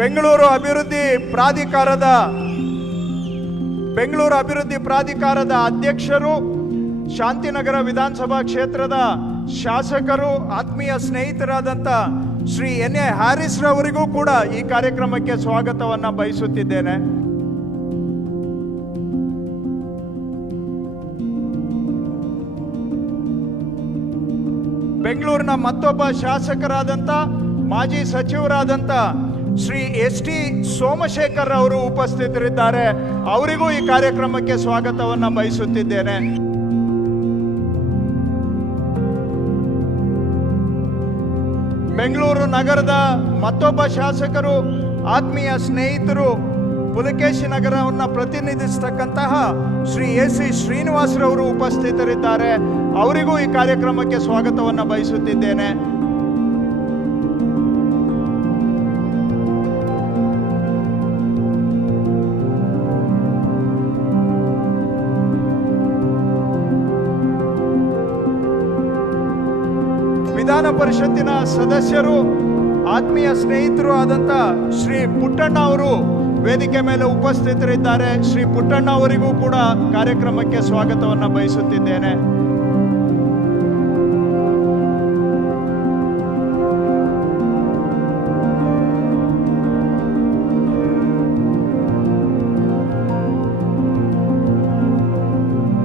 ಬೆಂಗಳೂರು ಅಭಿವೃದ್ಧಿ ಪ್ರಾಧಿಕಾರದ, ಬೆಂಗಳೂರು ಅಭಿವೃದ್ಧಿ ಪ್ರಾಧಿಕಾರದ ಅಧ್ಯಕ್ಷರು, ಶಾಂತಿನಗರ ವಿಧಾನಸಭಾ ಕ್ಷೇತ್ರದ ಶಾಸಕರು, ಆತ್ಮೀಯ ಸ್ನೇಹಿತರಾದಂಥ ಶ್ರೀ ಎನ್ ಎ ಹ್ಯಾರಿಸ್ ರವರಿಗೂ ಕೂಡ ಈ ಕಾರ್ಯಕ್ರಮಕ್ಕೆ ಸ್ವಾಗತವನ್ನ ಬಯಸುತ್ತಿದ್ದೇನೆ. ಬೆಂಗಳೂರಿನ ಮತ್ತೊಬ್ಬ ಶಾಸಕರಾದಂಥ ಮಾಜಿ ಸಚಿವರಾದಂಥ ಶ್ರೀ ಎಸ್ ಟಿ ಸೋಮಶೇಖರ್ ಅವರು ಉಪಸ್ಥಿತರಿದ್ದಾರೆ. ಅವರಿಗೂ ಈ ಕಾರ್ಯಕ್ರಮಕ್ಕೆ ಸ್ವಾಗತವನ್ನ ಬಯಸುತ್ತಿದ್ದೇನೆ. ಬೆಂಗಳೂರು ನಗರದ ಮತ್ತೊಬ್ಬ ಶಾಸಕರು, ಆತ್ಮೀಯ ಸ್ನೇಹಿತರು, ಪುಲಕೇಶಿ ನಗರವನ್ನು ಪ್ರತಿನಿಧಿಸತಕ್ಕಂತಹ ಶ್ರೀ ಎ ಸಿ ಶ್ರೀನಿವಾಸರವರು ಉಪಸ್ಥಿತರಿದ್ದಾರೆ. ಅವರಿಗೂ ಈ ಕಾರ್ಯಕ್ರಮಕ್ಕೆ ಸ್ವಾಗತವನ್ನು ಬಯಸುತ್ತಿದ್ದೇನೆ. ವಿಧಾನ ಪರಿಷತ್ತಿನ ಸದಸ್ಯರು, ಆತ್ಮೀಯ ಸ್ನೇಹಿತರು ಆದಂಥ ಶ್ರೀ ಪುಟ್ಟಣ್ಣ ಅವರು ವೇದಿಕೆ ಮೇಲೆ ಉಪಸ್ಥಿತರಿದ್ದಾರೆ. ಶ್ರೀ ಪುಟ್ಟಣ್ಣ ಅವರಿಗೂ ಕೂಡ ಕಾರ್ಯಕ್ರಮಕ್ಕೆ ಸ್ವಾಗತವನ್ನು ಬಯಸುತ್ತಿದ್ದೇನೆ.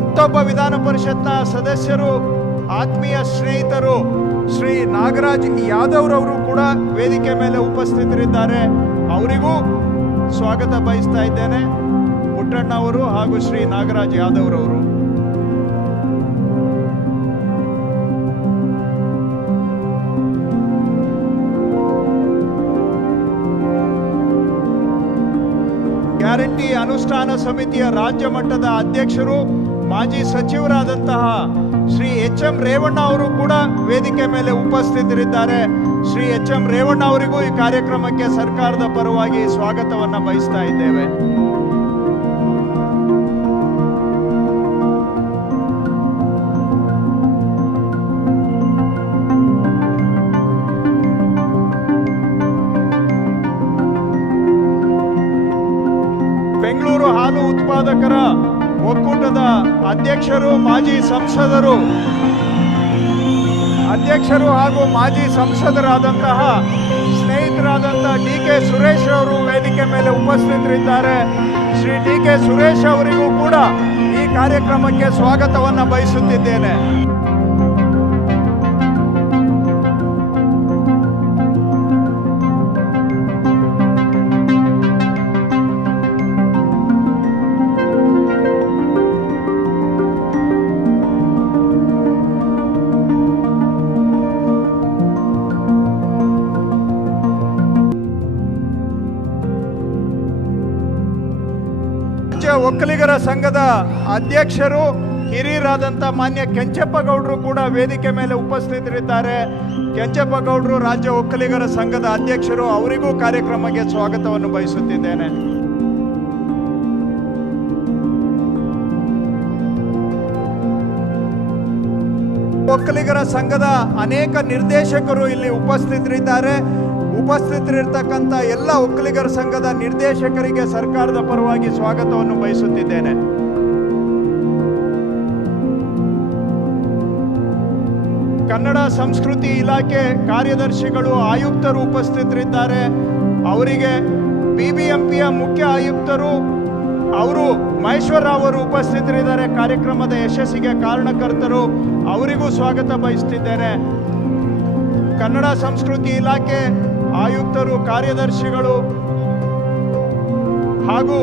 ಮತ್ತೊಬ್ಬ ವಿಧಾನ ಪರಿಷತ್ನ ಸದಸ್ಯರು, ಆತ್ಮೀಯ ಸ್ನೇಹಿತರು ಶ್ರೀ ನಾಗರಾಜ್ ಯಾದವ್ರವರು ಕೂಡ ವೇದಿಕೆ ಮೇಲೆ ಉಪಸ್ಥಿತರಿದ್ದಾರೆ. ಅವರಿಗೂ ಸ್ವಾಗತ ಬಯಸ್ತಾ ಇದ್ದೇನೆ. ಪುಟ್ಟಣ್ಣ ಅವರು ಹಾಗೂ ಶ್ರೀ ನಾಗರಾಜ್ ಯಾದವ್ರವರು ಗ್ಯಾರಂಟಿ ಅನುಷ್ಠಾನ ಸಮಿತಿಯ ರಾಜ್ಯ ಮಟ್ಟದ ಅಧ್ಯಕ್ಷರು, ಮಾಜಿ ಸಚಿವರಾದಂತಹ ಎಚ್ ಎಂ ರೇವಣ್ಣ ಅವರು ಕೂಡ ವೇದಿಕೆ ಮೇಲೆ ಉಪಸ್ಥಿತರಿದ್ದಾರೆ. ಶ್ರೀ ಎಚ್ ಎಂ ರೇವಣ್ಣ ಅವರಿಗೂ ಈ ಕಾರ್ಯಕ್ರಮಕ್ಕೆ ಸರ್ಕಾರದ ಪರವಾಗಿ ಸ್ವಾಗತವನ್ನ ಬಯಸ್ತಾ ಇದ್ದೇವೆ. ಬೆಂಗಳೂರು ಹಾಲು ಉತ್ಪಾದಕರ ಒಕ್ಕೂಟದ ಅಧ್ಯಕ್ಷರು, ಮಾಜಿ ಸಂಸದರು, ಅಧ್ಯಕ್ಷರು ಹಾಗೂ ಮಾಜಿ ಸಂಸದರಾದಂತಹ ಸ್ನೇಹಿತರಾದಂತಹ ಡಿ ಕೆ ಸುರೇಶ್ ಅವರು ವೇದಿಕೆ ಮೇಲೆ ಉಪಸ್ಥಿತರಿದ್ದಾರೆ. ಶ್ರೀ ಡಿ ಕೆ ಸುರೇಶ್ ಅವರಿಗೂ ಕೂಡ ಈ ಕಾರ್ಯಕ್ರಮಕ್ಕೆ ಸ್ವಾಗತವನ್ನು ಬಯಸುತ್ತಿದ್ದೇನೆ. ರಾಜ್ಯ ಒಕ್ಕಲಿಗರ ಸಂಘದ ಅಧ್ಯಕ್ಷರು ಹಿರಿಯರಾದಂಥ ಮಾನ್ಯ ಕೆಂಚಪ್ಪ ಗೌಡರು ಕೂಡ ವೇದಿಕೆ ಮೇಲೆ ಉಪಸ್ಥಿತರಿದ್ದಾರೆ. ಕೆಂಚಪ್ಪ ಗೌಡರು ರಾಜ್ಯ ಒಕ್ಕಲಿಗರ ಸಂಘದ ಅಧ್ಯಕ್ಷರು, ಅವರಿಗೂ ಕಾರ್ಯಕ್ರಮಕ್ಕೆ ಸ್ವಾಗತವನ್ನು ಬಯಸುತ್ತಿದ್ದೇನೆ. ಒಕ್ಕಲಿಗರ ಸಂಘದ ಅನೇಕ ನಿರ್ದೇಶಕರು ಇಲ್ಲಿ ಉಪಸ್ಥಿತರಿದ್ದಾರೆ. ಉಪಸ್ಥಿತರಿರ್ತಕ್ಕಂಥ ಎಲ್ಲ ಒಕ್ಕಲಿಗರ ಸಂಘದ ನಿರ್ದೇಶಕರಿಗೆ ಸರ್ಕಾರದ ಪರವಾಗಿ ಸ್ವಾಗತವನ್ನು ಬಯಸುತ್ತಿದ್ದೇನೆ. ಕನ್ನಡ ಸಂಸ್ಕೃತಿ ಇಲಾಖೆ ಕಾರ್ಯದರ್ಶಿಗಳು ಆಯುಕ್ತರು ಉಪಸ್ಥಿತರಿದ್ದಾರೆ. ಅವರಿಗೆ ಬಿಬಿಎಂಪಿಯ ಮುಖ್ಯ ಆಯುಕ್ತರು, ಅವರು ಮಹೇಶ್ವರರಾವ್ ಅವರು ಉಪಸ್ಥಿತರಿದ್ದಾರೆ. ಕಾರ್ಯಕ್ರಮದ ಯಶಸ್ಸಿಗೆ ಕಾರಣಕರ್ತರು ಅವರಿಗೂ ಸ್ವಾಗತ ಬಯಸ್ತಿದ್ದೇನೆ ಕನ್ನಡ ಸಂಸ್ಕೃತಿ ಇಲಾಖೆ ಆಯುಕ್ತರು, ಕಾರ್ಯದರ್ಶಿಗಳು ಹಾಗೂ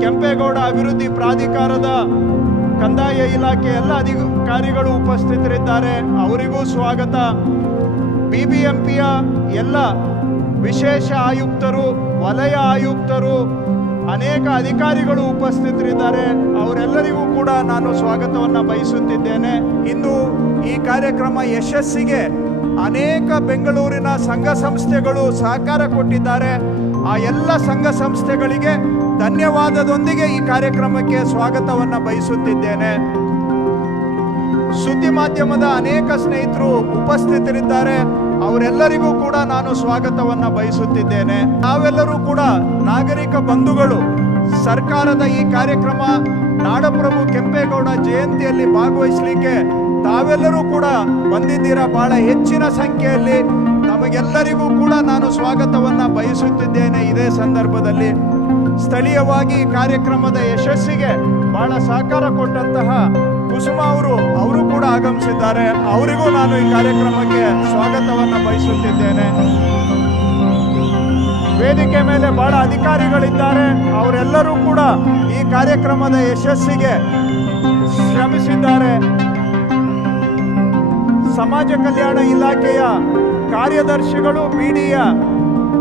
ಕೆಂಪೇಗೌಡ ಅಭಿವೃದ್ಧಿ ಪ್ರಾಧಿಕಾರದ ಕಂದಾಯ ಇಲಾಖೆ ಎಲ್ಲ ಅಧಿಕಾರಿಗಳು ಉಪಸ್ಥಿತರಿದ್ದಾರೆ. ಅವರಿಗೂ ಸ್ವಾಗತ. ಬಿಬಿಎಂಪಿಯ ಎಲ್ಲ ವಿಶೇಷ ಆಯುಕ್ತರು, ವಲಯ ಆಯುಕ್ತರು ಅನೇಕ ಅಧಿಕಾರಿಗಳು ಉಪಸ್ಥಿತರಿದ್ದಾರೆ. ಅವರೆಲ್ಲರಿಗೂ ಕೂಡ ನಾನು ಸ್ವಾಗತವನ್ನು ಬಯಸುತ್ತಿದ್ದೇನೆ. ಇಂದು ಈ ಕಾರ್ಯಕ್ರಮ ಯಶಸ್ಸಿಗೆ ಅನೇಕ ಬೆಂಗಳೂರಿನ ಸಂಘ ಸಂಸ್ಥೆಗಳು ಸಹಕಾರ ಕೊಟ್ಟಿದ್ದಾರೆ. ಆ ಎಲ್ಲ ಸಂಘ ಸಂಸ್ಥೆಗಳಿಗೆ ಧನ್ಯವಾದದೊಂದಿಗೆ ಈ ಕಾರ್ಯಕ್ರಮಕ್ಕೆ ಸ್ವಾಗತವನ್ನು ಬಯಸುತ್ತಿದ್ದೇನೆ. ಸುದ್ದಿ ಮಾಧ್ಯಮದ ಅನೇಕ ಸ್ನೇಹಿತರು ಉಪಸ್ಥಿತರಿದ್ದಾರೆ. ಅವರೆಲ್ಲರಿಗೂ ಕೂಡ ನಾನು ಸ್ವಾಗತವನ್ನ ಬಯಸುತ್ತಿದ್ದೇನೆ. ನಾವೆಲ್ಲರೂ ಕೂಡ ನಾಗರಿಕ ಬಂಧುಗಳು, ಸರ್ಕಾರದ ಈ ಕಾರ್ಯಕ್ರಮ ನಾಡಪ್ರಭು ಕೆಂಪೇಗೌಡ ಜಯಂತಿಯಲ್ಲಿ ಭಾಗವಹಿಸಲಿಕ್ಕೆ ತಾವೆಲ್ಲರೂ ಕೂಡ ಬಂದಿದ್ದೀರಾ? ಬಹಳ ಹೆಚ್ಚಿನ ಸಂಖ್ಯೆಯಲ್ಲಿ ನಮಗೆಲ್ಲರಿಗೂ ಕೂಡ ನಾನು ಸ್ವಾಗತವನ್ನ ಬಯಸುತ್ತಿದ್ದೇನೆ ಇದೇ ಸಂದರ್ಭದಲ್ಲಿ. ಸ್ಥಳೀಯವಾಗಿ ಕಾರ್ಯಕ್ರಮದ ಯಶಸ್ಸಿಗೆ ಬಹಳ ಸಹಕಾರ ಕೊಟ್ಟಂತಹ ಕುಸುಮ ಅವರು ಅವರು ಕೂಡ ಆಗಮಿಸಿದ್ದಾರೆ. ಅವರಿಗೂ ನಾನು ಈ ಕಾರ್ಯಕ್ರಮಕ್ಕೆ ಸ್ವಾಗತವನ್ನು ಬಯಸುತ್ತಿದ್ದೇನೆ. ವೇದಿಕೆ ಮೇಲೆ ಬಹಳ ಅಧಿಕಾರಿಗಳಿದ್ದಾರೆ. ಅವರೆಲ್ಲರೂ ಕೂಡ ಈ ಕಾರ್ಯಕ್ರಮದ ಯಶಸ್ಸಿಗೆ ಶ್ರಮಿಸಿದ್ದಾರೆ. ಸಮಾಜ ಕಲ್ಯಾಣ ಇಲಾಖೆಯ ಕಾರ್ಯದರ್ಶಿಗಳು ಬಿಡಿಯ